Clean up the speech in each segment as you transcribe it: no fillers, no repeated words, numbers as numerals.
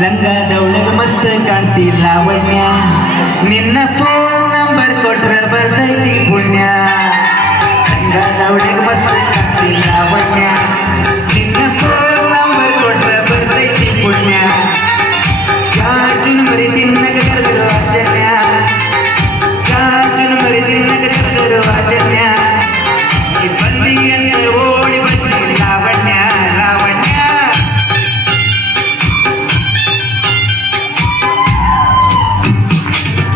ಲಂಗದೊಳಗ ಮಸ್ತ್ ಕಾಣ್ತಿ ಲಾವಣ್ಯ ನಿನ್ನ phone number ಕೊಟ್ರ ಬರ್ತೈತಿ ಪುಣ್ಯ ಲಂಗದೊಳಗ ಮಸ್ತ್ ಕಾಣ್ತಿ ಲಾವಣ್ಯ ನಿನ್ನ ಫೋನ್ ನಂಬರ್ ಕೊಟ್ರ ಬರ್ತೈತಿ ಪುಣ್ಯ ಗಾಜುನ ಮರಿ ತಿನ್ನಗ ಕರೆದರು ಅಜನ್ಯ ಗಾಜುನ ಮರಿ ತಿನ್ನಗ ಕರೆದರು ಅಜನ್ಯ ಈ ಬಂದಿ ಅಂತ ಓಡಿ ಬಂದಿ ಲಾವಣ್ಯ ಲಾವಣ್ಯ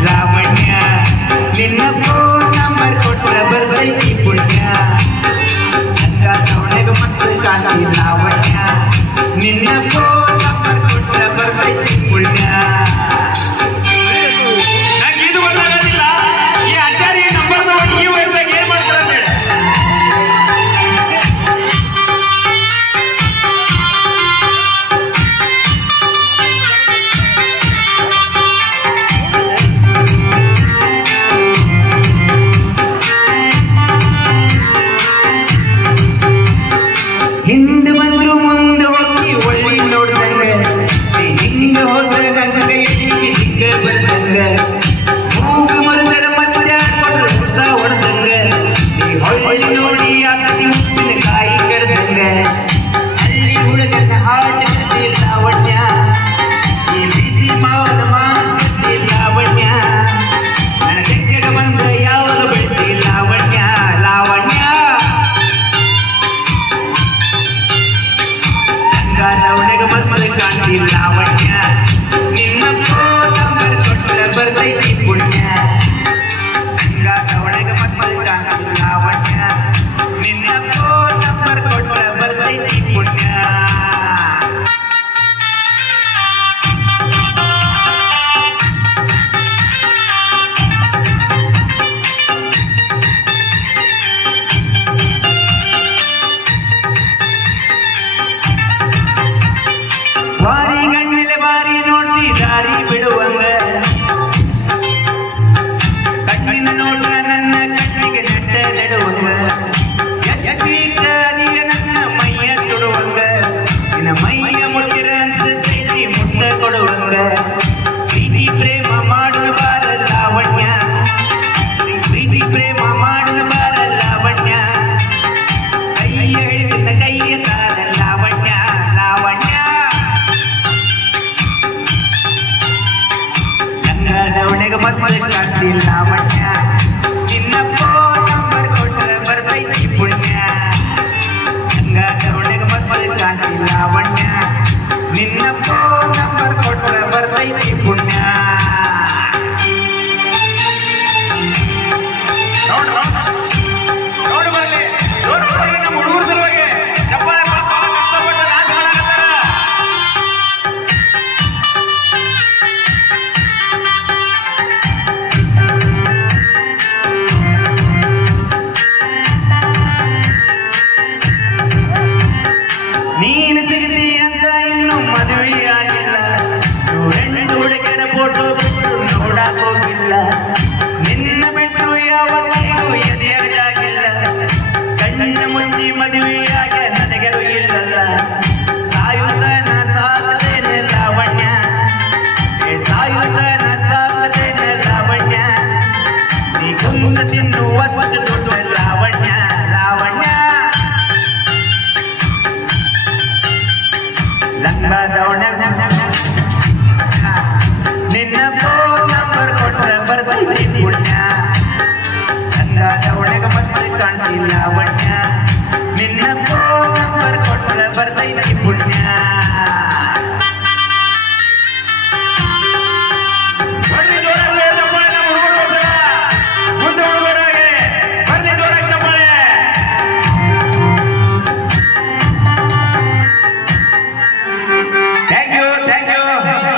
ಲಾವಣ್ಯ ನಿನ್ನ ಫೋನ್ ನಂಬರ್ ಕೊಟ್ರ ಬರ್ತೈತಿ ಪುಣ್ಯ ಲಂಗದೊಳಗ ಮಸ್ತ್ ಕಾಣ್ತಿ ಲಾವಣ್ಯ ನಿನ್ನ ಫೋನ್ ನಂಬರ್ ಕೊಟ್ರ ಬರ್ತೈತಿ ಪುಣ್ಯ ನಂಗೆ ಇದು ಗೊತ್ತಾಗೋದಿಲ್ಲ ಈ ಅಜ್ಜಾರಿ ನಂಬರ್ ತಗೊಂಡು ಈ ವಯಸ್ಸಾಗ ಏನ್ ಮಾಡ್ತಾರೆ ಅಂತ ಹೇಳಿ ಹಿಂದೆ ಬಂದ್ರು ಮುಂದೆ ಹೋಗಿ ಒಳ್ಳಿ ನೋಡ್ದಂಗ ಹಿಂಗ ಹೋದ್ರ ಗಂಗ ಹಿಂಗ ಬರ್ದಂಗ ಮೂಗ ಮರದರ ಮತ್ತೆ ಕೊಟ್ರು ಪುಷ್ಟ ಹೊಡೆದಂಗ ನೀ ಹೊಳ್ಳಿ ನೋಡಿ ಅಕ್ಕಿ ಉಪ್ಪಿನ ಕಾಯಿ ಕಡ್ದಂಗ ಹಳ್ಳಿ ಹುಡುಗನ ಹಾಟ್ ಕಟ್ಟಿ ಲಾವಣ್ಯ ಈ ಬಿಸಿ ಮಾವನ ಮಾನಸ ಕಟ್ಟಿ ಲಾವಣ್ಯ ನನ್ನ ತೆಕ್ಕಗ ಬಂದ ಯಾವಾಗ ಬೆಳ್ತಿ ಲಾವಣ್ಯ ಲಾವಣ್ಯ ಲಂಗದೊಳಗ ಮಸ್ತ್ ಕಾಣ್ತಿ ಲಾವಣ್ಯ ನಿನ್ನ ಫೋನ್ ನಂಬರ್ ಕೊಟ್ರ ಬರ್ತೈತಿ ಪುಣ್ಯ ಲಂಗದೊಳಗ ಮಸ್ತ್ ಕಾಣ್ತಿ ಲಾವಣ್ಯ ನಿನ್ನ ಫೋನ್ ನಂಬರ್ ಕೊಟ್ರ ಬರ್ತೈತಿ ಪುಣ್ಯ ಬಾರಿ ಗಣ್ಣಲೆ ಬಾರಿ ನೋಡ್ತಿ ದಾರಿ ಬಿಡುವಂಗ ಕಣ್ಣಿನ ನೋಟ ನನ್ನ ಕಣ್ಣಿಗೆ ನೆಟ್ಟ ನೆಡುವಂಗ ಎಷ್ಟೀಟ ಅದಿಯ ನನ್ನ ಮೈಯ ಸುಡುವಂಗ ನಿನ್ನ ಮೈಯ ಮುಟ್ಟಿರ ಅನ್ಸತೈತಿ ಮುಟ್ಟ ಕೊಡುವಂಗ ಪ್ರೀತಿ ಪ್ರೇಮ ಮಾಡುವ ಬಾರ ಲಾವಣ್ಯ ಪ್ರೀತಿ ಪ್ರೇಮ ಮಾಡುವ ಬಾರ ಲಾವಣ್ಯ ಕೈಯ ಹಿಡಿದ ಕೈಯ ತಾರ ಲಾವಣ್ಯ ಲಾವಣ್ಯ ಲಂಗದೊಳಗ ಮಸ್ತ್ ಕಾಣ್ತಿ ಲಾವಣ್ಯ ನಿನ್ನ ಫೋನ್ ನಂಬರ್ ಕೊಟ್ರ ಬರ್ತೈತಿ ಪುಣ್ಯ ಲಂಗದೊಳಗ ಮಸ್ತ್ ಕಾಣ್ತಿ ಲಾವಣ್ಯ ನಿನ್ನ ಫೋನ್ ನಂಬರ್ ಕೊಟ್ರ ಬರ್ತೈತಿ ಪುಣ್ಯ ನೋಡು ನೋಡು ಬರ್ಲಿ ನೋಡು ಬರ್ಲಿ ನಮ್ಮ ಹುಡುಗರ ಸಲುವಾಗಿ ಚಪ್ಪಾಳೆ ಪಾಪ ಕಷ್ಟಪಟ್ಟು ನಾಶ ಮಾಡಕತ್ತಾರ ನೀ